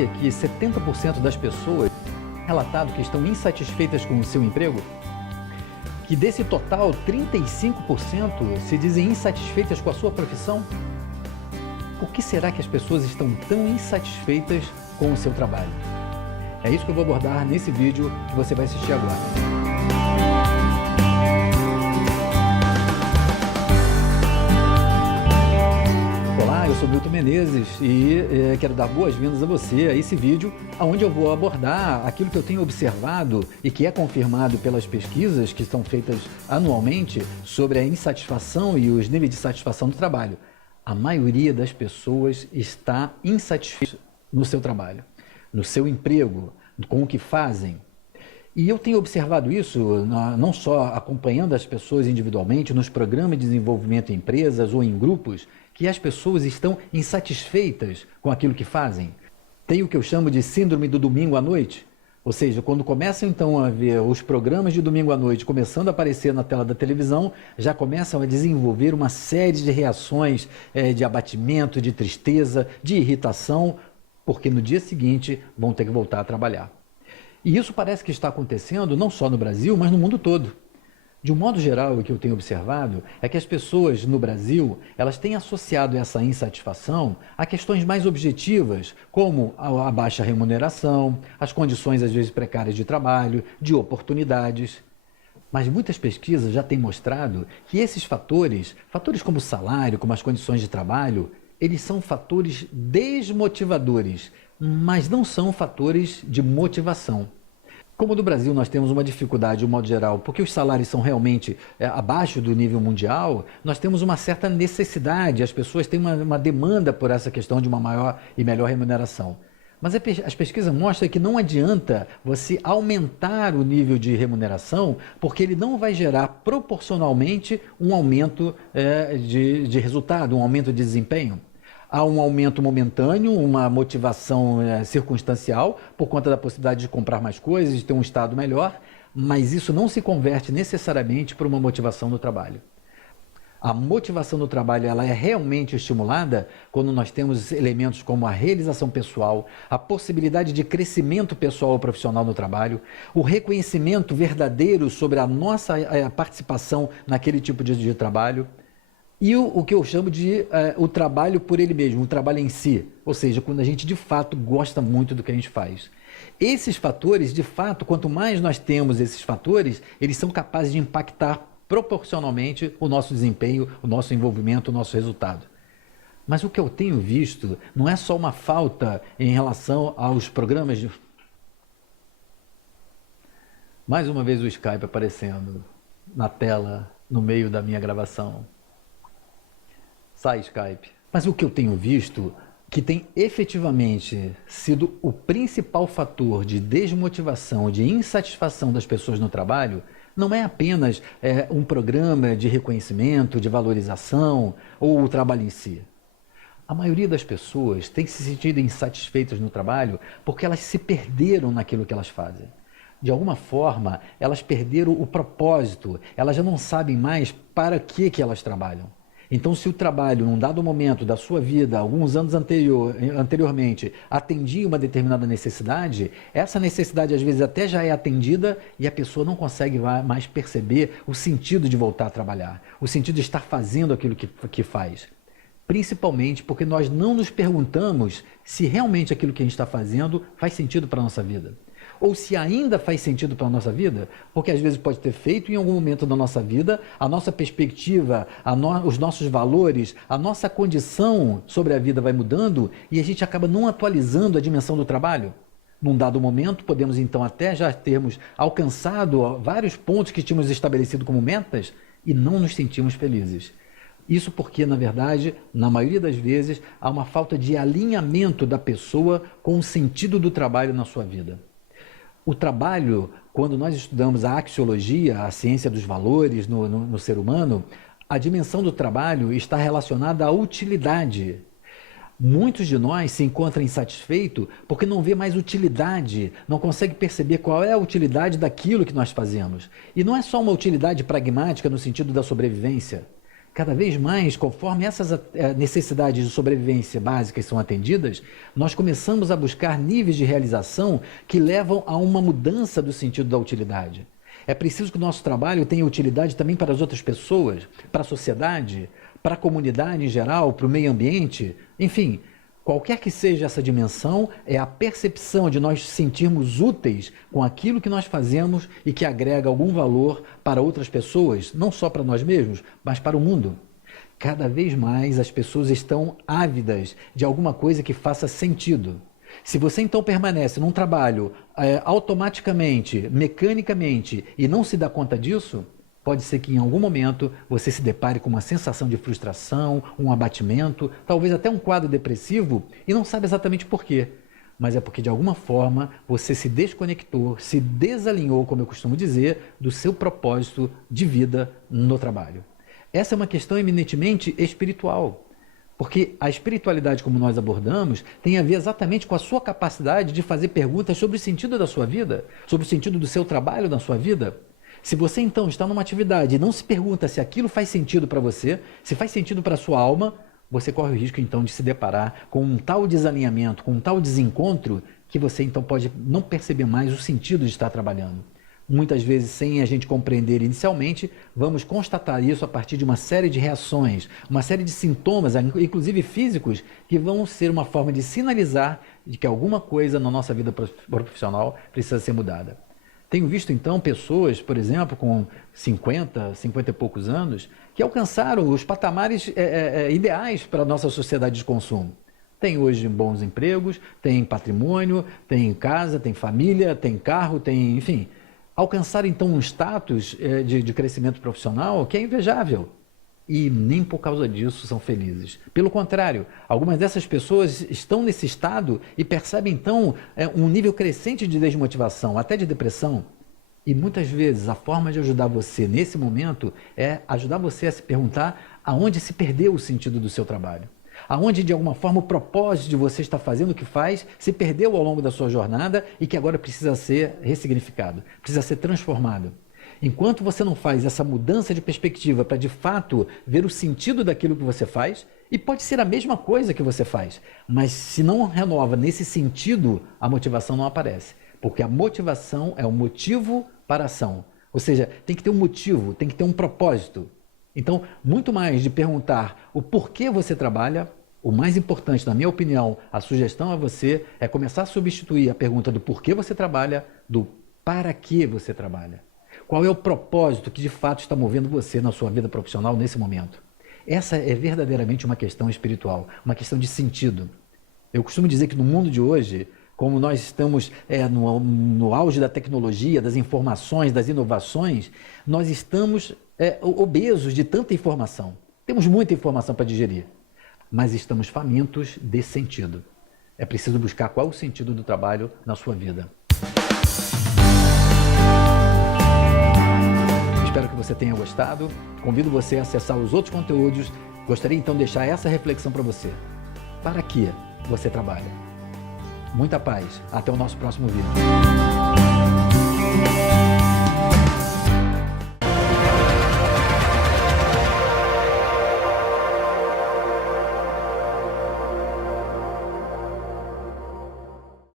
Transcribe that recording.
sabia que 70% das pessoas relatado que estão insatisfeitas com o seu emprego? Que desse total, 35% se dizem insatisfeitas com a sua profissão? Por que será que as pessoas estão tão insatisfeitas com o seu trabalho? É isso que eu vou abordar nesse vídeo que você vai assistir agora. Olá, eu sou Milton Menezes e quero dar boas-vindas a você a esse vídeo onde eu vou abordar aquilo que eu tenho observado e que é confirmado pelas pesquisas que são feitas anualmente sobre a insatisfação e os níveis de satisfação do trabalho. A maioria das pessoas está insatisfeita no seu trabalho, no seu emprego, com o que fazem. E eu tenho observado isso não só acompanhando as pessoas individualmente, nos programas de desenvolvimento em empresas ou em grupos, que as pessoas estão insatisfeitas com aquilo que fazem. Tem o que eu chamo de síndrome do domingo à noite, ou seja, quando começam então a ver os programas de domingo à noite começando a aparecer na tela da televisão, já começam a desenvolver uma série de reações de abatimento, de tristeza, de irritação, porque no dia seguinte vão ter que voltar a trabalhar. E isso parece que está acontecendo não só no Brasil, mas no mundo todo. De um modo geral, o que eu tenho observado é que as pessoas no Brasil, elas têm associado essa insatisfação a questões mais objetivas, como a baixa remuneração, as condições às vezes precárias de trabalho, de oportunidades. Mas muitas pesquisas já têm mostrado que esses fatores como o salário, como as condições de trabalho, eles são fatores desmotivadores, mas não são fatores de motivação. Como no Brasil nós temos uma dificuldade, de um modo geral, porque os salários são realmente abaixo do nível mundial, nós temos uma certa necessidade, as pessoas têm uma demanda por essa questão de uma maior e melhor remuneração. Mas as pesquisas mostram que não adianta você aumentar o nível de remuneração, porque ele não vai gerar proporcionalmente um aumento de resultado, um aumento de desempenho. Há um aumento momentâneo, uma motivação circunstancial, por conta da possibilidade de comprar mais coisas, de ter um estado melhor, mas isso não se converte necessariamente para uma motivação no trabalho. A motivação no trabalho ela é realmente estimulada quando nós temos elementos como a realização pessoal, a possibilidade de crescimento pessoal ou profissional no trabalho, o reconhecimento verdadeiro sobre a nossa participação naquele tipo de trabalho, e o que eu chamo de o trabalho por ele mesmo, o trabalho em si, ou seja, quando a gente de fato gosta muito do que a gente faz. Esses fatores, de fato, quanto mais nós temos esses fatores, eles são capazes de impactar proporcionalmente o nosso desempenho, o nosso envolvimento, o nosso resultado. Mas o que eu tenho visto não é só uma falta em relação aos programas de... Mais uma vez o Skype aparecendo na tela, no meio da minha gravação. Sai, Skype. Mas o que eu tenho visto, que tem efetivamente sido o principal fator de desmotivação, de insatisfação das pessoas no trabalho, não é apenas um programa de reconhecimento, de valorização ou o trabalho em si. A maioria das pessoas tem se sentido insatisfeitas no trabalho porque elas se perderam naquilo que elas fazem. De alguma forma, elas perderam o propósito, elas já não sabem mais para que elas trabalham. Então, se o trabalho, num dado momento da sua vida, alguns anos anteriormente, atendia uma determinada necessidade, essa necessidade às vezes até já é atendida e a pessoa não consegue mais perceber o sentido de voltar a trabalhar, o sentido de estar fazendo aquilo que faz. Principalmente porque nós não nos perguntamos se realmente aquilo que a gente está fazendo faz sentido para a nossa vida. Ou se ainda faz sentido para a nossa vida, porque às vezes pode ter feito em algum momento da nossa vida, a nossa perspectiva, os nossos valores, a nossa condição sobre a vida vai mudando e a gente acaba não atualizando a dimensão do trabalho. Num dado momento, podemos então até já termos alcançado vários pontos que tínhamos estabelecido como metas e não nos sentimos felizes. Isso porque, na verdade, na maioria das vezes, há uma falta de alinhamento da pessoa com o sentido do trabalho na sua vida. O trabalho, quando nós estudamos a axiologia, a ciência dos valores no ser humano, a dimensão do trabalho está relacionada à utilidade. Muitos de nós se encontram insatisfeitos porque não vê mais utilidade, não consegue perceber qual é a utilidade daquilo que nós fazemos. E não é só uma utilidade pragmática no sentido da sobrevivência. Cada vez mais, conforme essas necessidades de sobrevivência básicas são atendidas, nós começamos a buscar níveis de realização que levam a uma mudança do sentido da utilidade. É preciso que o nosso trabalho tenha utilidade também para as outras pessoas, para a sociedade, para a comunidade em geral, para o meio ambiente, enfim. Qualquer que seja essa dimensão, é a percepção de nós sentirmos úteis com aquilo que nós fazemos e que agrega algum valor para outras pessoas, não só para nós mesmos, mas para o mundo. Cada vez mais as pessoas estão ávidas de alguma coisa que faça sentido. Se você então permanece num trabalho automaticamente, mecanicamente e não se dá conta disso, pode ser que em algum momento você se depare com uma sensação de frustração, um abatimento, talvez até um quadro depressivo e não sabe exatamente por quê. Mas é porque de alguma forma você se desconectou, se desalinhou, como eu costumo dizer, do seu propósito de vida no trabalho. Essa é uma questão eminentemente espiritual. Porque a espiritualidade, como nós abordamos, tem a ver exatamente com a sua capacidade de fazer perguntas sobre o sentido da sua vida, sobre o sentido do seu trabalho na sua vida. Se você então está numa atividade e não se pergunta se aquilo faz sentido para você, se faz sentido para a sua alma, você corre o risco então de se deparar com um tal desalinhamento, com um tal desencontro, que você então pode não perceber mais o sentido de estar trabalhando. Muitas vezes, sem a gente compreender inicialmente, vamos constatar isso a partir de uma série de reações, uma série de sintomas, inclusive físicos, que vão ser uma forma de sinalizar de que alguma coisa na nossa vida profissional precisa ser mudada. Tenho visto então pessoas, por exemplo, com 50 e poucos anos, que alcançaram os patamares ideais para a nossa sociedade de consumo. Tem hoje bons empregos, tem patrimônio, tem casa, tem família, tem carro, tem, enfim. Alcançaram então um status de crescimento profissional que é invejável. E nem por causa disso são felizes. Pelo contrário, algumas dessas pessoas estão nesse estado e percebem então um nível crescente de desmotivação, até de depressão. E muitas vezes a forma de ajudar você nesse momento é ajudar você a se perguntar aonde se perdeu o sentido do seu trabalho. Aonde de alguma forma o propósito de você estar fazendo o que faz se perdeu ao longo da sua jornada e que agora precisa ser ressignificado, precisa ser transformado. Enquanto você não faz essa mudança de perspectiva para de fato ver o sentido daquilo que você faz, e pode ser a mesma coisa que você faz, mas se não renova nesse sentido, a motivação não aparece. Porque a motivação é o motivo para a ação. Ou seja, tem que ter um motivo, tem que ter um propósito. Então, muito mais de perguntar o porquê você trabalha, o mais importante, na minha opinião, a sugestão a você é começar a substituir a pergunta do porquê você trabalha do para que você trabalha. Qual é o propósito que de fato está movendo você na sua vida profissional nesse momento? Essa é verdadeiramente uma questão espiritual, uma questão de sentido. Eu costumo dizer que no mundo de hoje, como nós estamos no auge da tecnologia, das informações, das inovações, nós estamos obesos de tanta informação. Temos muita informação para digerir, mas estamos famintos de sentido. É preciso buscar qual é o sentido do trabalho na sua vida. Espero que você tenha gostado. Convido você a acessar os outros conteúdos. Gostaria então de deixar essa reflexão para você. Para que você trabalha? Muita paz. Até o nosso próximo vídeo.